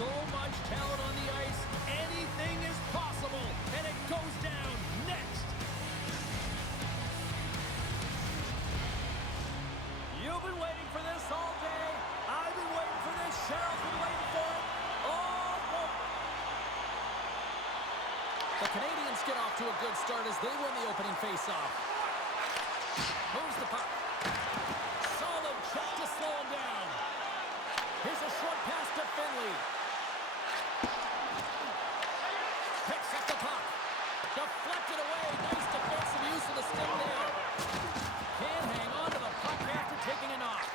So much talent on the ice. Anything is possible. And it goes down next. You've been waiting for this all day. I've been waiting for this. Cheryl's been waiting for it. The Canadiens get off to a good start as they win the opening faceoff. Moves the puck. Solid check to slow him down. Here's a short pass to Finley. Picks up the puck. Deflected away. Nice defensive use of the stick there. Can't hang on to the puck after taking a knock.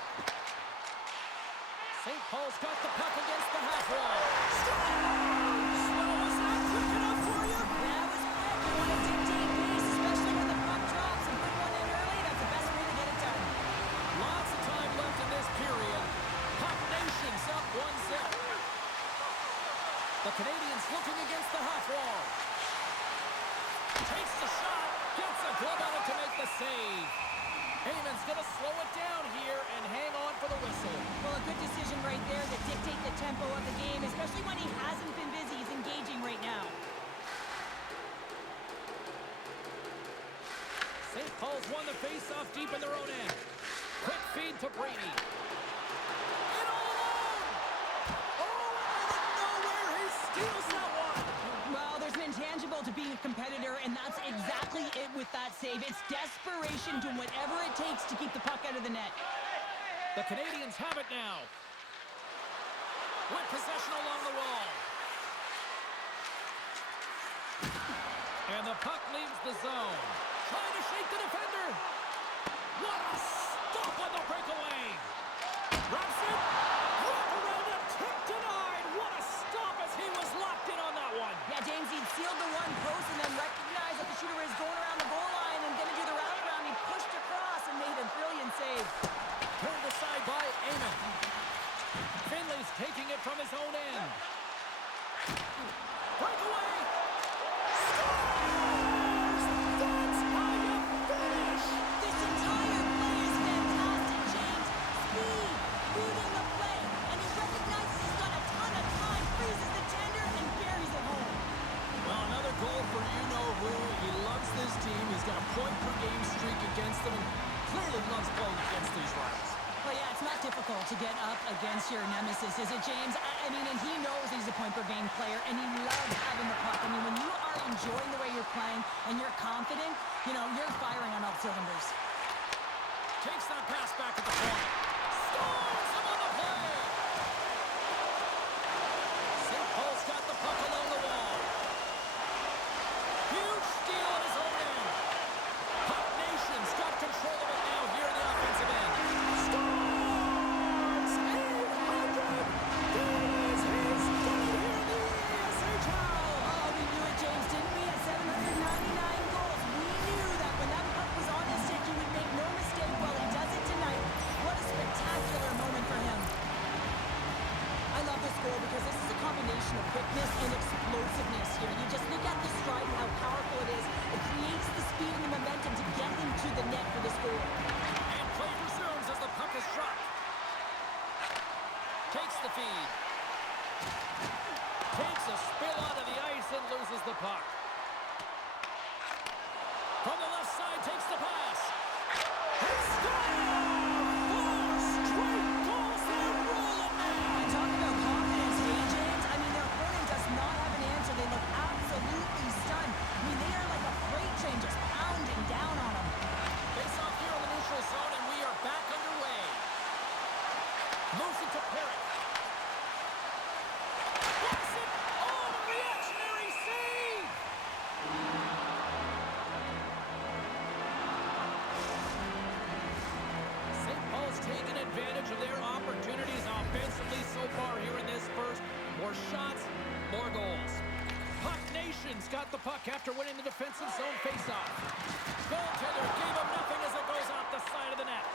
St. Paul's got the puck against the half wall. Slow, is that quick enough for you? That was quick. You want to dictate pace, especially when the puck drops and put one in early. That's the best way to get it done. Lots of time left in this period. Puck Nation's up 1-0. The Canadiens looking against the half wall. Takes the shot. Gets a glove on it to make the save. Heyman's going to slow it down here and hang on for the whistle. Well, a good decision right there to dictate the tempo of the game, especially when he hasn't been busy. He's engaging right now. St. Paul's won the face-off deep in their own end. Quick feed to Brady. And all alone! Oh, out of nowhere, he steals that one! Well, there's an intangible to being a competitor, and that's exactly it with that save. It's desperation, doing whatever it takes to keep the puck out of the net. The Canadiens have it now. With possession along the wall. And the puck leaves the zone. Trying to shake the defender. What a stop on the breakaway. Wraps it. Wrap around him. Tip denied. What a stop as he was locked in on that one. Yeah, James, he sealed the one post and then recognized that the shooter is going around the goal line and going to do the wraparound. He pushed across and made a brilliant save. Turned aside by Eamon. Finley's taking it from his own end. Breakaway. Scores! That's how you finish! This entire play is fantastic, James. Speed, reading the play, and he recognizes he's got a ton of time, freezes the tender, and buries it home. Well, another goal for you-know-who. He loves this team. He's got a point-per-game streak against them and clearly loves playing against these rivals. Well, yeah, it's not difficult to get up against your nemesis, is it, James? I mean, and he knows he's a point-per-game player, and he loves having the puck. I mean, when you are enjoying the way you're playing and you're confident, you know, you're firing on all cylinders. Takes that pass back at the point. Scores him on the play! St. Paul's got the puck along the wall. Huge steal at his own end. Puck Nation's got control of it now here in the offensive end. Scores! 800! There it is! He's done it here in the EASHL! Oh, we knew it, James, didn't we? At 799 goals, we knew that when that puck was on his stick, he would make no mistake. Well, he does it tonight. What a spectacular moment for him. I love this goal because this is a combination of quickness and explosiveness here. You just look at the stride and how powerful it is. It creates the speed and the momentum to get him to the net for this goal. And play resumes as the puck is dropped. Takes the feed. Takes a spill onto the ice and loses the puck. From the left side, takes the pass. He scores! 4 straight goals, they're rolling now! And talk about confidence, hey, James? I mean, their opponent does not have an answer. They look absolutely stunned. I mean, they are like a freight train just pounding down on them. Face off here in the neutral zone, and we are back underway. Moves it to Perry. Blocks it! Oh, the reactionary save! St. Paul's taking advantage of their opportunities offensively so far here in this first. More shots, more goals. Puck Nation's got the puck after winning the defensive zone faceoff. Goaltender gave him nothing as it goes off the side of the net.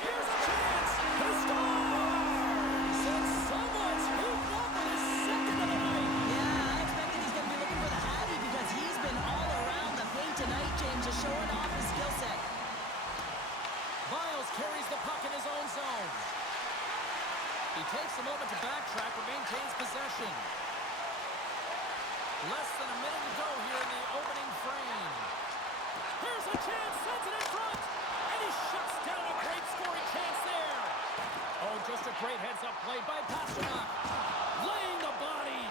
Here's a chance! He scores! And someone's hooked up with his second of the night. Yeah, I expected he's going to be looking for the Hattie because he's been all around the paint tonight, James, just showing off his skill set. Miles carries the puck in his own zone. takes a moment to backtrack but maintains possession. Less than a minute to go here in the opening frame. Here's a chance, sends it in front, and he shuts down a great scoring chance there. Oh, just a great heads-up play by Pasternak. Laying the body.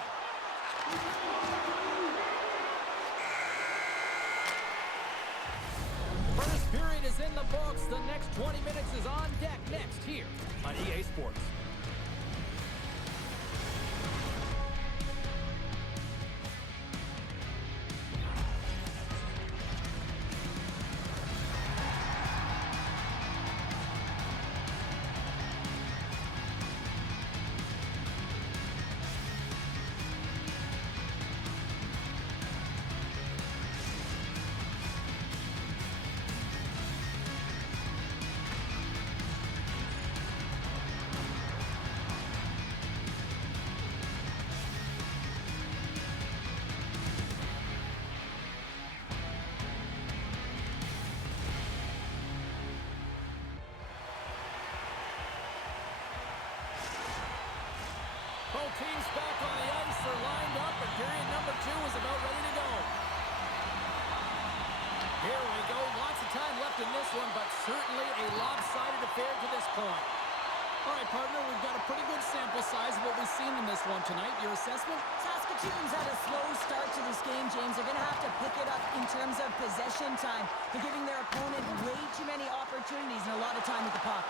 First period is in the books. The next 20 minutes is on deck next here on EA Sports. Both teams back on the ice are lined up, and period number 2 is about ready to go. Here we go. Lots of time left in this one, but certainly a lopsided affair to this point. All right, partner, we've got a pretty good sample size of what we've seen in this one tonight. Your assessment? Saskatoon's had a slow start to this game, James. They're going to have to pick it up in terms of possession time. They're giving their opponent way too many opportunities and a lot of time with the puck.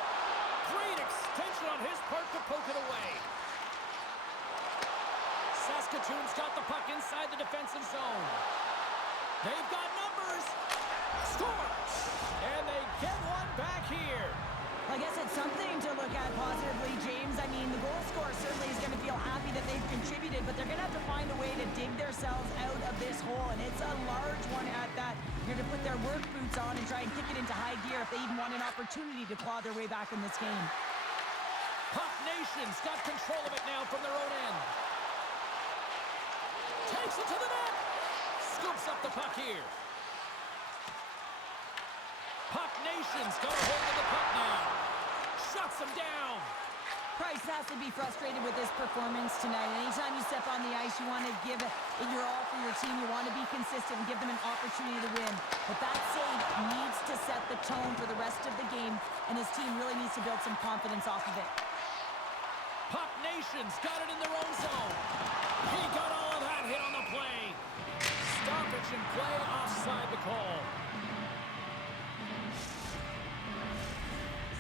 Great extension on his part to poke it away. Saskatoon's got the puck inside the defensive zone. They've got numbers. Scores! And they get one back here. I guess it's something to look at positively, James. I mean, the goal scorer certainly is going to feel happy that they've contributed, but they're going to have to find a way to dig themselves out of this hole, and it's a large one at that. They're going to put their work boots on and try and kick it into high gear if they even want an opportunity to claw their way back in this game. Puck Nation's got control of it now from their own end. Takes it to the net. Scoops up the puck here. Puck Nation's got a hold of the puck now. Shuts him down. Price has to be frustrated with this performance tonight. Anytime you step on the ice, you want to give it your all for your team. You want to be consistent and give them an opportunity to win. But that save needs to set the tone for the rest of the game, and his team really needs to build some confidence off of it. Puck Nation's got it in their own zone. He got all of that hit on the play. Stoppage and play offside the call.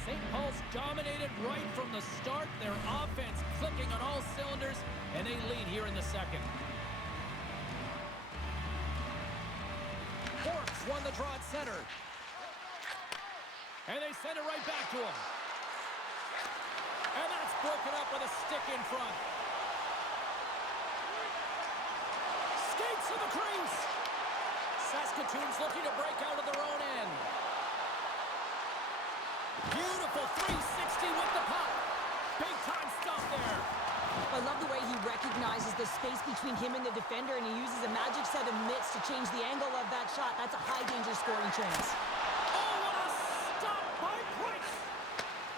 St. Paul's dominated right from the start. Their offense clicking on all cylinders, and they lead here in the second. Forks won the draw at center. And they send it right back to him. And that's broken up with a stick in front. Skates to the crease. Saskatoon's looking to break out of their own end. Beautiful 360 with the puck. Big time stuff there. I love the way he recognizes the space between him and the defender, and he uses a magic set of mitts to change the angle of that shot. That's a high-danger scoring chance. Oh, what a stop by Price.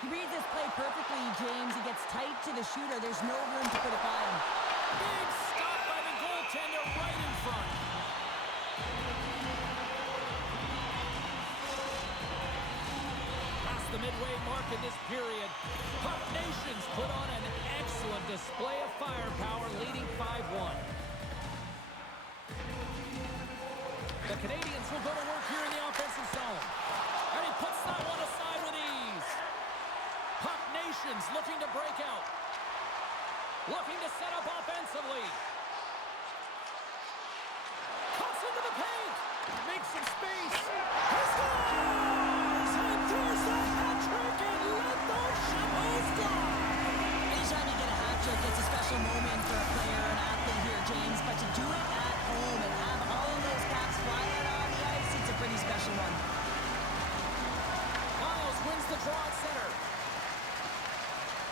He reads this play perfectly, James. He gets tight to the shooter. There's no room to put it by him. Big stop by the goaltender right in front. Past the midway mark in this period, Puck Nation's put on an excellent display of firepower, leading 5-1. The Canadians will go to work here in the offensive zone. And he puts that one aside with ease. Puck Nation's looking to break out. Looking to set up offensively. Cuts into the paint. Makes some space. He scores! And there's the hat trick, and let those Chapeaus fly. Anytime you get a hat trick, it's a special moment for a player or an athlete here, James. But to do it at home and have all of those caps fly out on the ice, it's a pretty special one. Miles wins the draw at center.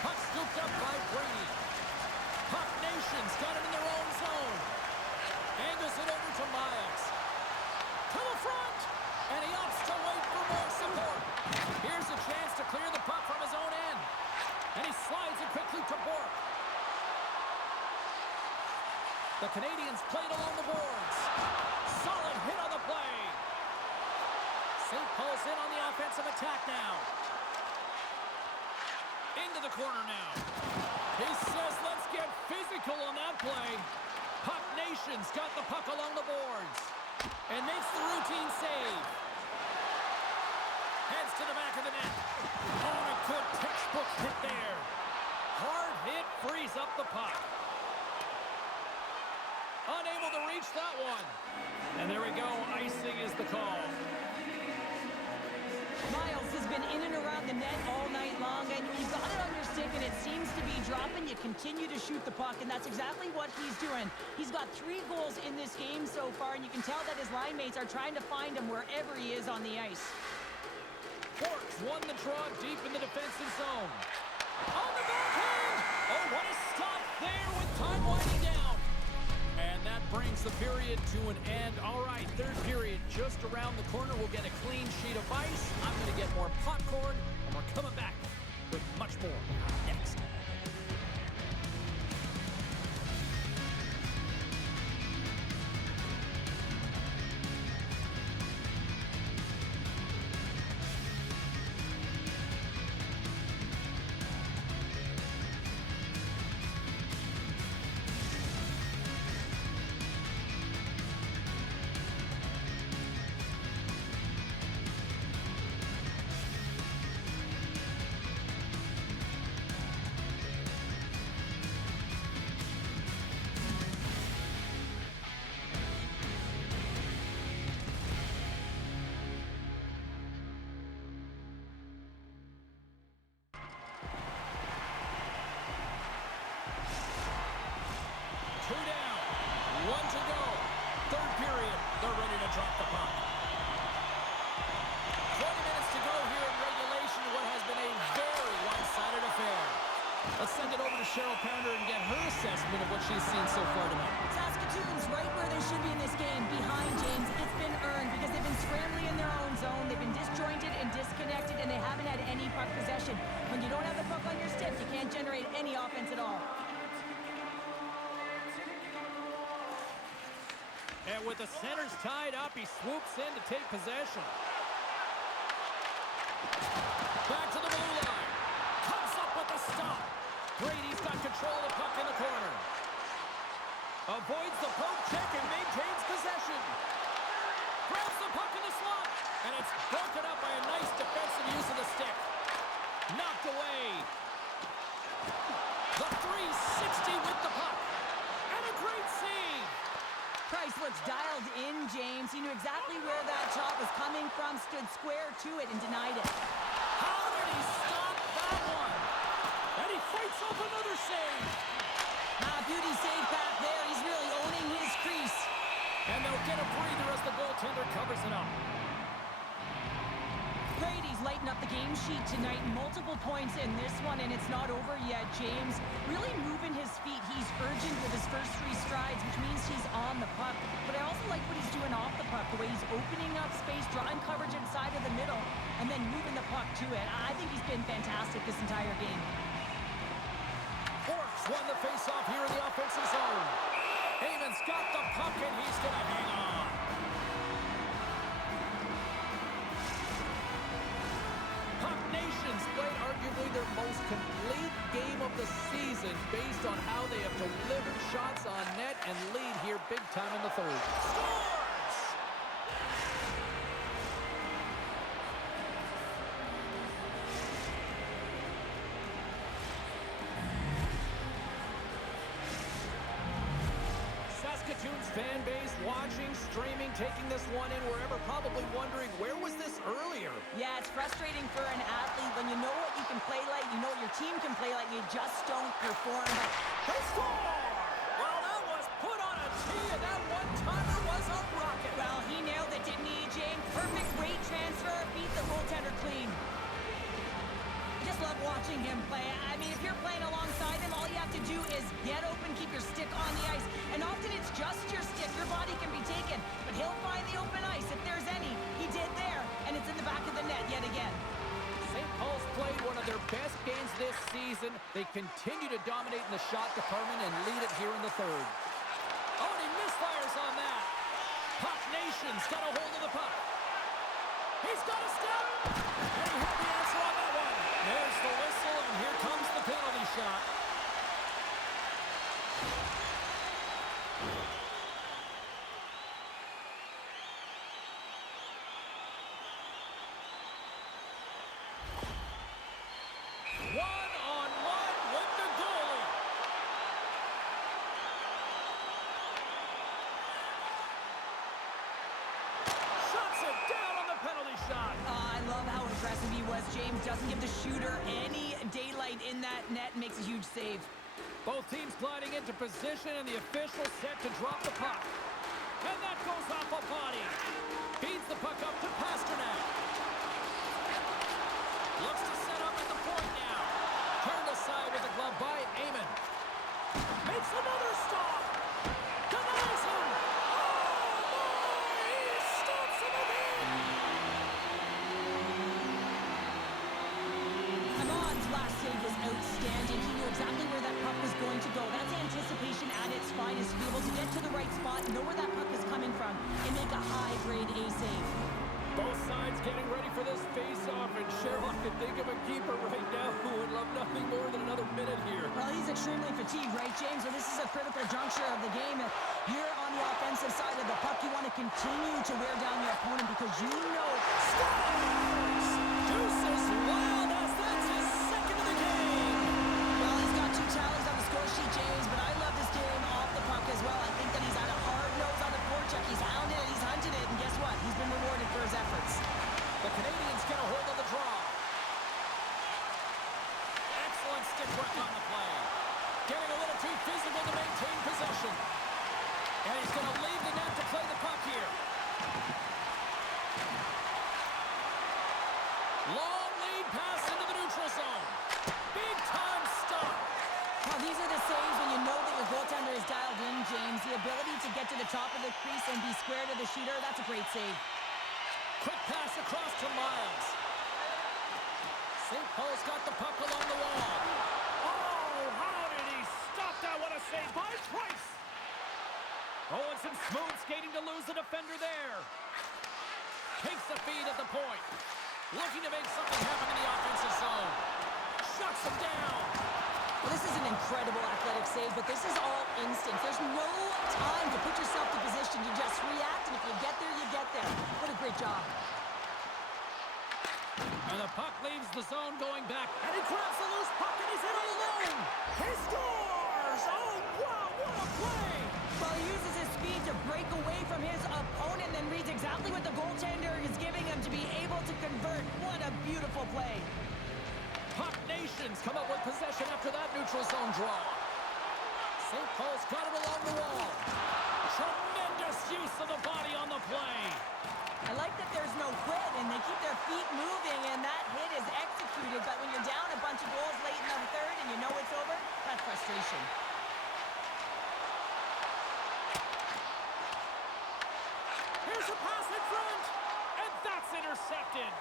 Puck scooped up by Brady. Puck Nation's got it in their own zone. Angles it over to Miles. To the front. And he opts to wait for more support. Here's a chance to clear the puck from his own end. And he Slides it quickly to Bork. The Canadians played along the boards. Solid hit on the play. St. Paul's in on the offensive attack now. Into the corner now. He says, let's get physical on that play. Puck Nation's got the puck along the boards and makes the routine save. Heads to the back of the net. Oh, a good textbook hit there. Hard hit frees up the puck. Unable to reach that one. And there we go. Icing is the call. Miles has been in and around the net all night long, and you've got it on your stick, and it seems to be dropping. You continue to shoot the puck, and that's exactly what he's doing. He's got 3 goals in this game so far, and you can tell that his line mates are trying to find him wherever he is on the ice. Borks won the draw deep in the defensive zone. On the backhand! Oh, what a stop there with time winding down. And that brings the period to an end. All right, third period just around the corner. We'll get a clean sheet of ice. I'm going to get more popcorn, and we're coming back with much more next. Two down, 1 to go. Third period, they're ready to drop the puck. 20 minutes to go here in regulation, what has been a very one-sided affair. Let's send it over to Cheryl Pounder and get her assessment of what she's seen so far tonight. Saskatoon's right where they should be in this game, behind James. It's been earned because they've been scrambling in their own zone. They've been disjointed and disconnected, and they haven't had any puck possession. When you don't have the puck on your stick, you can't generate any offense at all. And with the centers tied up, he swoops in to take possession. Back to the blue line. Comes up with the stop. Brady's got control of the puck in the corner. Avoids the poke check and maintains possession. Grabs the puck in the slot. And it's broken up by a nice defensive use of the stick. Knocked away. The 360 with the puck. And a great save. Price looks dialed in, James. He knew exactly where that shot was coming from, stood square to it, and denied it. How did he stop that one? And he fights off another save. Beauty save back there. He's really owning his crease. And they'll get a breather as the goaltender covers it up. Brady's lighting up the game sheet tonight. Multiple points in this one, and it's not over yet, James. Really moving his feet. He's urgent with his first 3 strides, which means he's on the puck. But I also like what he's doing off the puck, the way he's opening up space, drawing coverage inside of the middle, and then moving the puck to it. I think he's been fantastic this entire game. Borks won the faceoff here in the offensive zone. Haven's got the puck, and he's going to hang on. Puck Nations played arguably their most complete game of the season based on how they have delivered shots on net and lead here big time in the third. Scores! Saskatoon's fan base watching, streaming, taking this one in wherever, probably wondering, where was this earlier? Yeah, it's frustrating for an athlete when you know what you can play like, you know what your team can play like, you just don't perform. They score! Well, that was put on a tee, and that one-timer was a rocket. Well, he nailed it, didn't he, James? Perfect weight transfer, beat the goaltender clean. Just love watching him play. I mean, if you're playing alongside him, all you have to do is get open, keep your stick on the ice. And often it's just your stick. Your body can be taken, but he'll find the open ice if there's any. He did there, and it's in the back of the net yet again. St. Paul's played one of their best games this this season. They continue to dominate in the shot department and lead it here in the third. Oh, and he misfires on that. Puck Nation's got a hold of the puck. He's got a step. And he had the answer on that one. There's the whistle, and here comes the penalty shot. One-on-one with the goalie. Shuts it down on the penalty shot. I love how aggressive he was, James. Doesn't give the shooter any daylight in that net. Makes a huge save. Both teams gliding into position, and the official set to drop the puck. And that goes off a body. Feeds the puck up to Pasternak. Looks to set up at the point now. Turned aside with the glove by Amon. Makes another stop. Denies him. Oh, my! He stops him again. Amon's last save was outstanding. He knew exactly where that puck was going to go. That's anticipation at its finest. To be able to get to the right spot, know where that puck is coming from, and make a high-grade A save. Both sides getting ready for this face-off, and Sherlock can think of a keeper right now who would love nothing more than another minute here. Well, he's extremely fatigued, right, James? And this is a critical juncture of the game. You're on the offensive side of the puck. You want to continue to wear down your opponent because you know... Scores! Deuces wild as that's his second of the game. Well, he's got 2 tallies on the score sheet, James, but I love this game off the puck as well. I think that he's had a hard nose on the forecheck. He's hounded it, he's hunted it, and guess what? He's been rewarded for his efforts. The Canadians get a hold of the draw. Excellent stick work on the play. Getting a little too physical to maintain possession. And he's going to leave the net to play the puck here. Long lead pass into the neutral zone. Big time stop. Well, these are the saves when you know that your goaltender is dialed in, James. The ability to get to the top of the crease and be square to the shooter, that's a great save. Quick pass across to Miles. St. Paul's got the puck along the wall. Oh, how did he stop that? What a save by Price. Oh, and some smooth skating to lose the defender there. Takes the feed at the point. Looking to make something happen in the offensive zone. Shuts him down. Well, this is an incredible athletic save, but this is all instinct. There's no time to put yourself to position. You just react, and if you get there, you get there. What a great job. And the puck leaves the zone going back. And he grabs the loose puck, and he's in all alone. He scores! Oh, wow, what a play! Well, he uses his speed to break away from his opponent and reads exactly what the goaltender is giving him to be able to convert. What a beautiful play. Puck Nations come up with possession after that neutral zone draw. St. Paul's got it along the wall. Tremendous use of the body on the play. I like that there's no quit, and they keep their feet moving, and that hit is executed. But when you're down a bunch of goals late in the third and you know it's over, that's frustration. Here's a pass in front, and that's intercepted.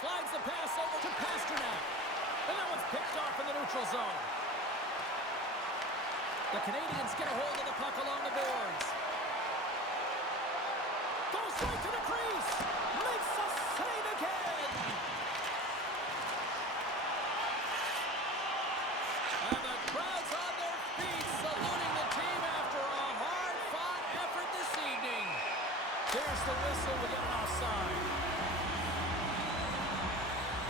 Slides the pass over to Pasternak. And that one's picked off in the neutral zone. The Canadians get a hold of the puck along the boards. Goes right to the crease. Makes a save again. And the crowd's on their feet, saluting the team after a hard-fought effort this evening. There's the whistle. We get an offside.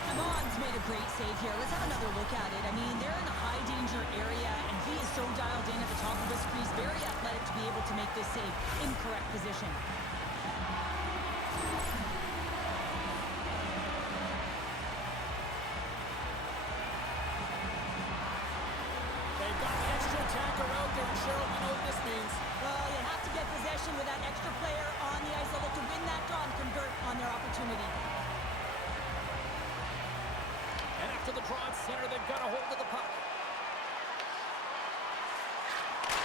Amon's made a great save here. Let's have another look at it. I mean, they're in a high-danger area, and he is so dialed in at the top of his crease. Very athletic to be able to make this save in correct position. They've got the extra attacker out there, and Cheryl, you know what this means. Well, you have to get possession with that extra player on the ice. They'll look to win that draw and convert on their opportunity. And after the draw at center, they've got a hold of the puck.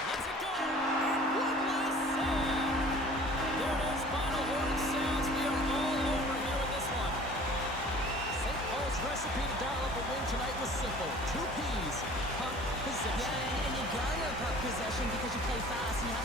Let's it go! And one last save! There it is, final horn sounds. We are all over here with this one. St. Paul's recipe to dial up a win tonight was simple. 2 appease puck possession. Yeah, and you garner puck possession because you play fast and you have